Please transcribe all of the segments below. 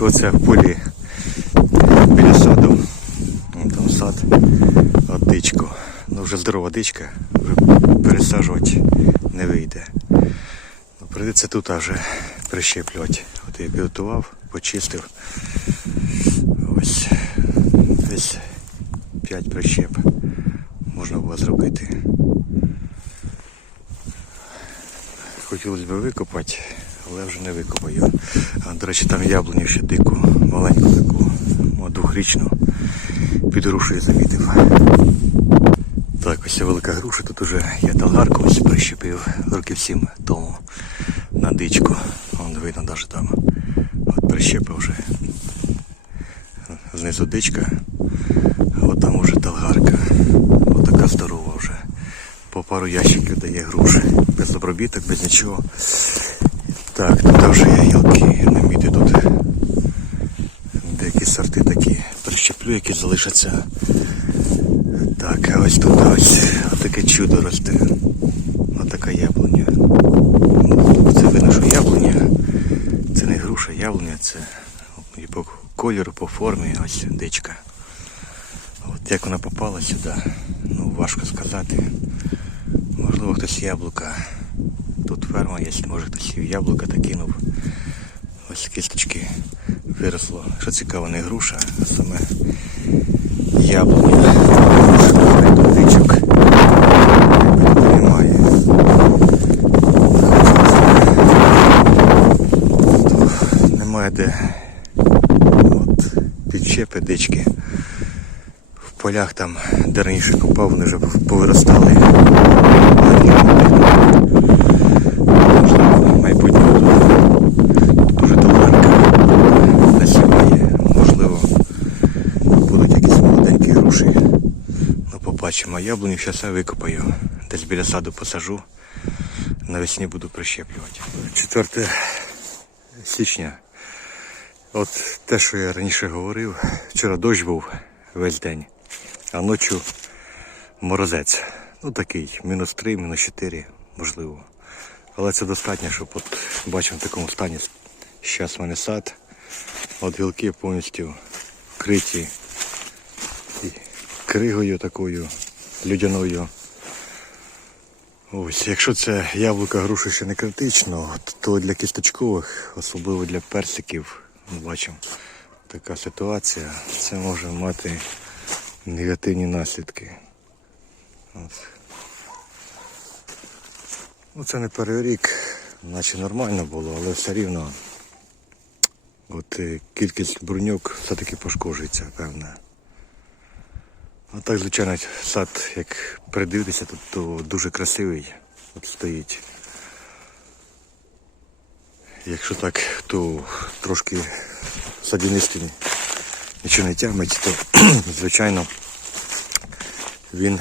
що оце в полі біля саду. Там сад, дичку. Ну вже здорова дичка, вже пересаджувати не вийде. Ну, прийдеться тут вже прищеплювати. От я підготував, почистив. Ось десь 5 прищеп можна було зробити. Хотілося б викопати, але вже не викопаю. До речі, там яблуню ще дику, маленьку таку, двохрічну, під грушею замітив. Так, ось ця велика груша, тут уже я талгарку ось прищепив років сім тому на дичку. Вон видно навіть там. От прищепив вже. Знизу дичка, а от там уже талгарка. От така здорова вже. По пару ящиків дає груші. Без обробіток, без нічого. Так, тут вже я гілки наміти тут. Деякі сорти такі прищеплю, які залишаться. Так, а ось тут ось таке чудо росте. Отака яблуня. Ну, Це видно, що яблуня. Це не груша, яблуня, це і по кольору, по формі, ось дичка. От як вона попала сюди, ну важко сказати. Можливо, хтось яблука. Є, може хтось яблука та кинув. Ось кісточки виросло. Що цікаво, не груша, а саме яблуня. Немає. Немає де от, підчепи дички. В полях там, де раніше копав, вони вже повиростали. Можливо, в майбутньому тут дуже товарка насіває. Можливо, будуть якісь молоденькі груші. Ну, побачимо. Яблуню зараз я викопаю. Десь біля саду посажу. Навесні буду прищеплювати. 4 січня. От те, що я раніше говорив, вчора дощ був весь день, а ночі морозець. Ну такий, мінус 3, мінус 4, можливо. Але це достатньо, щоб от бачимо в такому стані. Зараз в мене сад. От гілки повністю вкриті кригою такою людяною. Ось, якщо це яблука груша ще не критично, то для кісточкових, особливо для персиків, ми бачимо така ситуація, це може мати негативні наслідки. Ну, це не перший рік, наче нормально було, але все рівно от, е, кількість бруньок все-таки пошкоджується, певне. А так, звичайно, сад, як придивитися, то, то дуже красивий от стоїть. Якщо так, то трошки садівництві нічого не тягнуть, то звичайно він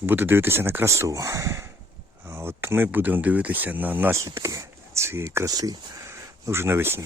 буде дивитися на красу. А от ми будемо дивитися на наслідки цієї краси вже навесні.